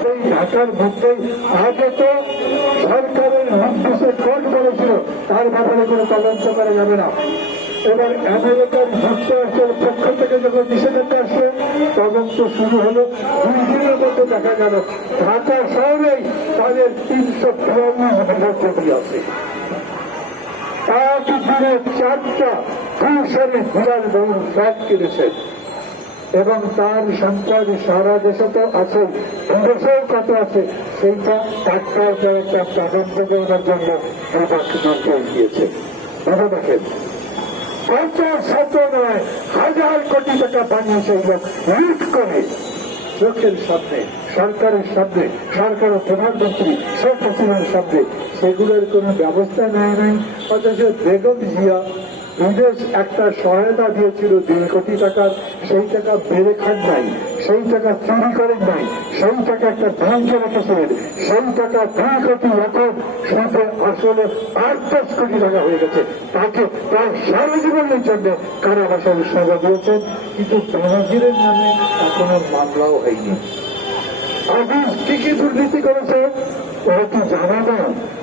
সেই ঢাকার মধ্যেই আগে তো সরকারের নির্দেশে কোর্ট বলেছিল তার ব্যাপারে কোনো তদন্ত করা যাবে না। এবার আমেরিকার যুক্তরাষ্ট্রের পক্ষ থেকে যখন নিষেধাজ্ঞা আসলো তদন্ত শুরু হলো, দুই দিনের মধ্যে দেখা গেল, ঢাকা শহরেই তাদের তিনশো কোটি আছে। এক দিনে চারটা পুরুষের বিরাট বড় ফ্ল্যাট কিনেছেন এবং তার সম্পদ সারা দেশে তো আছে, বিদেশেও কত আছে, সেইটা একটা একটা তদন্ত করার জন্য কত শত নয় হাজার কোটি টাকা বানিয়েছে লুট করে লোকের সামনে, সরকারের সামনে, সরকারের প্রধানমন্ত্রী শেখ হাসিনার সামনে। সেগুলোর কোনো ব্যবস্থা নেয় নাই, অথচ বেগম জিয়া বিদেশ একটা সহায়তা দিয়েছিল, দুই কোটি টাকার সেই টাকা বেড়ে খান নাই, সেই টাকা চুরি করেন নাই, সেই টাকা একটা ব্যাংকে রেখেছিলেন, সেই টাকা দুই কোটি এখন সুদে আসলে আট দশ কোটি টাকা হয়ে গেছে। তাকে প্রায় সারা জীবনের জন্য কারাবাসের সাজা দিয়েছেন কিন্তু বেনজিরের নামে এখনও মামলাও হয়নি। আজিজ কি কি দুর্নীতি করেছে, ওরা কি জানে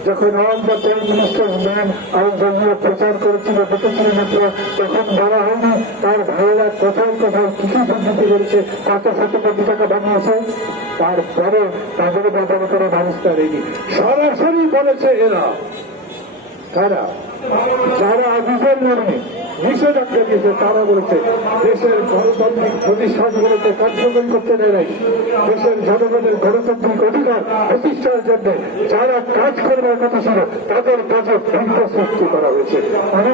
যখন দ্য প্রাইম মিনিস্টার ম্যান আর জমিয়ে প্রচার করেছিল দেখেছিলেন আপনারা তখন বলা হয়নি, তার ভাইয়েরা কোথায় কোথায়, কি কি দুর্নীতি করেছে, কত শত কোটি টাকা বানিয়েছে? তারপরে তাদের ব্যাপারে কোনো ব্যবস্থা নেই সরাসরি বলেছে এরা, তারা, যারা অভিযোগ নামে নিষেধাজ্ঞা দিয়েছে তারা বলেছে, দেশের গণতান্ত্রিক প্রতিষ্ঠানগুলোকে কার্যকরী করতে নেয় দেশের জনগণের গণতান্ত্রিক অধিকার প্রতিষ্ঠার জন্য যারা কাজ করবার কথা ছিল, তাদের কাজে সৃষ্টি করা হয়েছে।